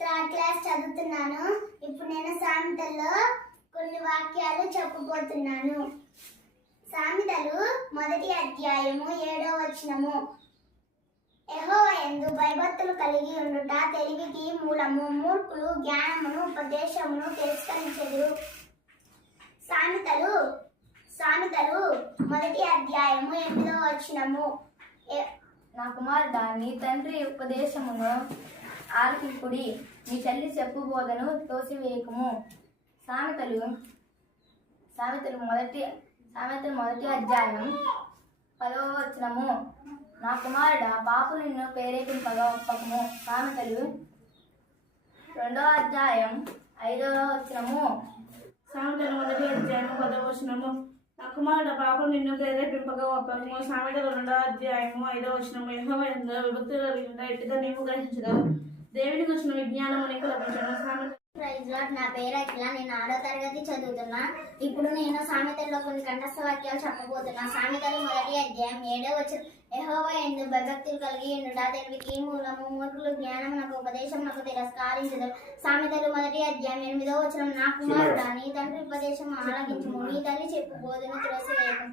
Third class చదువుతున్నాను. ఇప్పుడు నేను సామెతల్లో కొన్ని వాక్యాలు చెప్పబోతున్నాను. సామెతలు మొదటి అధ్యాయము ఏడో వచనము. ఎహో ఎందు భయభక్తులు కలిగి ఉండుట తెలివికి మూలము మూర్ఖులు జ్ఞానమును ఉపదేశమును తిరస్కరించదు సామెతలు సామెతలు మొదటి అధ్యాయము ఎనిమిదో వచనము. నా కుమారుడా నీ తండ్రి ఉపదేశమును ఆలకింపుడి. నీ తల్లి చెప్పు బోధను తోసివేయకము సామెతలు సామెతలు మొదటి సామెతలు మొదటి అధ్యాయం పదవ వచనము. నా కుమారుడ పాపు నిన్ను ప్రేరేపింపగా ఒప్పకము సామెతలు రెండవ అధ్యాయం ఐదవ వచనము. సామెతలు మొదటి అధ్యాయం పదవ వచనము. కుమారుడు పాపం నిన్ను ప్రేరేపింపగా ఒప్పకము సామెతలు రెండో అధ్యాయము ఐదో వచనము యెహోవా విభక్తులు కలిగిందా ఎట్టుగా నీవు గ్రహించగలవు? దేవునికి వచ్చిన విజ్ఞానం అని లభించడం సామెత ప్రైజ్ లాడ్ నా పేరు అఖిల నేను ఆరో తరగతి చదువుతున్నా. ఇప్పుడు నేను సామెతల్లో కొన్ని కంఠస్థ వాక్యాలు చెప్పబోతున్నా. సామెతలు మొదటి అధ్యాయం ఏడో వచ్చిన యెహోవా ఎందు భయభక్తులు కలిగి ఉండుట తెలివికి మూలము మూర్ఖులు జ్ఞానం నాకు ఉపదేశం నాకు తిరస్కారించదు. సామెతలు మొదటి అధ్యాయం ఎనిమిదో వచ్చిన నా కుమారుడా నీ తండ్రి ఉపదేశం ఆలకించుము నీ తల్లి చెప్పు బోధన త్రోసివేయకం.